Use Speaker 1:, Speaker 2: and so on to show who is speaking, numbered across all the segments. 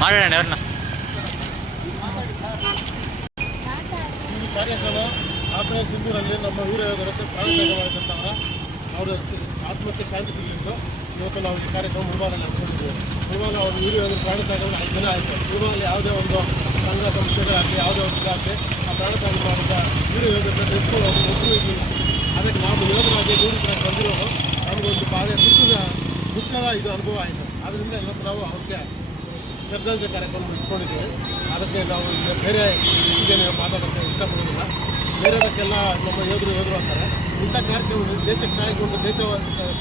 Speaker 1: ಮಾಡೋಣ ಅವ್ರನ್ನ
Speaker 2: ಕಾರ್ಯಕ್ರಮ ಆಪರೇಷನ್ ಸಿಂಧೂರಲ್ಲಿ ನಮ್ಮ ವೀರ ಯೋಧರಕ್ಕೆ ಪ್ರಾಣ ತ್ಯಾಗ ಮಾಡಿದಂಥವರ, ಅವರ ಆತ್ಮಕ್ಕೆ ಶಾಂತಿ ಸಿಗಲಿದ್ದು ಇವತ್ತು ನಾವು ಈ ಕಾರ್ಯಕ್ರಮ ಮುಳುಬಾಲಲ್ಲಿ ಹಾಕೊಂಡಿದ್ದೀವಿ ಮುಳುಬಾಲ ಅವರು ವೀರ ಯೋಧರು ಪ್ರಾಣ ತ್ಯಾಗ ಮಾಡಿ ಐದು ದಿನ ಆಯಿತು. ಮುಳುಬಾಲಲ್ಲಿ ಯಾವುದೇ ಒಂದು ಸಂಘ, ಸಂಸ್ಥೆಗಳಾಗಲಿ, ಯಾವುದೇ ಒಂದು ಇದಾಗಲಿ ಆ ಪ್ರಾಣ ತ್ಯಾಗ ಮಾಡಿದ ವೀರ ಯೋಧರನ್ನ ನೆನೆಸ್ಕೊಂಡು ಅವರು ಅದಕ್ಕೆ ನಾವು ಯೋಧರಾಗಿ ನೂರು ಬಂದಿರೋದು ನಮಗೊಂದು ಬಾಧೆ ದುಃಖದ ದುಃಖದ ಇದು ಅನುಭವ ಆಯಿತು. ಅದರಿಂದ ಇವತ್ತು ನಾವು ಅವ್ರಿಗೆ ಶ್ರದ್ಧಾಂಜಲಿ ಕಾರ್ಯಕ್ರಮ ಇಟ್ಕೊಂಡಿದ್ದೀವಿ. ಅದಕ್ಕೆ ನಾವು ಈಗ ಬೇರೆ ಇದೇನು ಮಾತಾಡೋಕ್ಕೆ ಇಷ್ಟಪಡೋದಿಲ್ಲ. ಬೇರೆದಕ್ಕೆಲ್ಲ ನಮ್ಮ ಯೋಧರು ಯೋಧರು ಅಂತಾರೆ. ಇಂಥ ಕಾರ್ಯಕ್ರಮ ದೇಶಕ್ಕೆ ಒಂದು ದೇಶ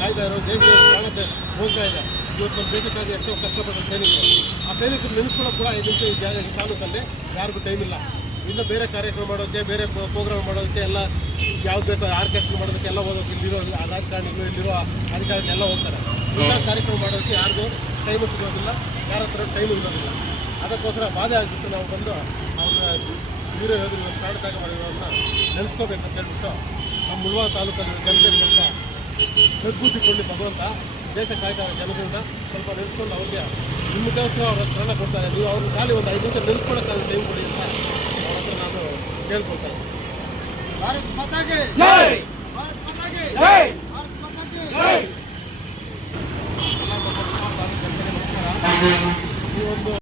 Speaker 2: ಕಾಯ್ದಾ ಇರೋ ದೇಶ ಕಾಣದೆ ಹೋಗ್ತಾ ಇದೆ. ಇವತ್ತು ನಮ್ಮ ದೇಶಕ್ಕಾಗಿ ಎಷ್ಟೋ ಕಷ್ಟಪಟ್ಟ ಸೈನಿಕರು. ಆ ಸೈನಿಕರು ನೆನೆಸ್ಕೊಳ್ಳೋಕೆ ಕೂಡ ಐದು ಈ ಜಾಗ, ಈ ತಾಲೂಕಲ್ಲಿ ಯಾರಿಗೂ ಟೈಮ್ ಇಲ್ಲ. ಇನ್ನು ಬೇರೆ ಕಾರ್ಯಕ್ರಮ ಮಾಡೋಕ್ಕೆ ಬೇರೆ ಪ್ರೋಗ್ರಾಮ್ ಮಾಡೋದಕ್ಕೆ ಎಲ್ಲ ಯಾವ್ದು ಬೇಕೋ ಆರ್ಕೆಸ್ಟ್ರಾ ಮಾಡೋದಕ್ಕೆ ಎಲ್ಲ ಹೋಗೋದು ಇಲ್ಲಿರೋ ರಾಜಕಾರಣಿಗಳು ಇಲ್ಲಿರೋ ಅಧಿಕಾರಿಗಳು ಎಲ್ಲ ಹೋಗ್ತಾರೆ. ಇಂಥ ಕಾರ್ಯಕ್ರಮ ಮಾಡೋದಕ್ಕೆ ಯಾರಿಗೂ ಟೈಮ್ ಸಿಗೋದಿಲ್ಲ ಯಾರ ಹತ್ರ ಟೈಮ್ ಇರೋದಿಲ್ಲ ಅದಕ್ಕೋಸ್ಕರ ಬಾಧೆ ಆಗಿತ್ತು ನಾವು ಬಂದು ಅವ್ರನ್ನ ವೀರ ಯೋಧರು ಪ್ರಾಣ ತ್ಯಾಗ ಮಾಡಿರೋರನ್ನ ನೆನೆಸ್ಕೋಬೇಕಂತ ಹೇಳ್ಬಿಟ್ಟು ನಮ್ಮ ಮುಳ್ವಾ ತಾಲೂಕಲ್ಲಿ ಜನತೆ ಸ್ವಲ್ಪ ಸದ್ಬುದ್ಧಿ ಭಗವಂತ ದೇಶ ಕಾಯ್ತಾ ಜನರಿಂದ ಸ್ವಲ್ಪ ನೆನೆಸ್ಕೊಂಡು ಅವ್ರಿಗೆ ನಿಮ್ಮಗೋಸ್ಕರ ಅವ್ರ ಪ್ರಾಣ ಕೊಡ್ತಾರೆ. ನೀವು ಅವ್ರನ್ನ ಖಾಲಿ ಒಂದು ಐದು ನಿಮಿಷ ನೆನೆಸ್ಕೊಳ್ಳೋಕ್ಕಾಗಿ ಟೈಮ್ ಕೊಡಿ ಅಂತ ನಾನು ಕೇಳ್ಕೊಳ್ತೇನೆ ಭಾರತ್ ಮಾತಾಗೆ ಭಾರತ್ ಮಾತಾಗೆ ಭಾರತ್ ಮಾತಾಗೆ ಎಲ್ಲ ನಮ್ಮ ಮುಳುಬಾ ತಾಲೂಕು ಜನತೆಗೆ ನಮಸ್ಕಾರ ಈ ಒಂದು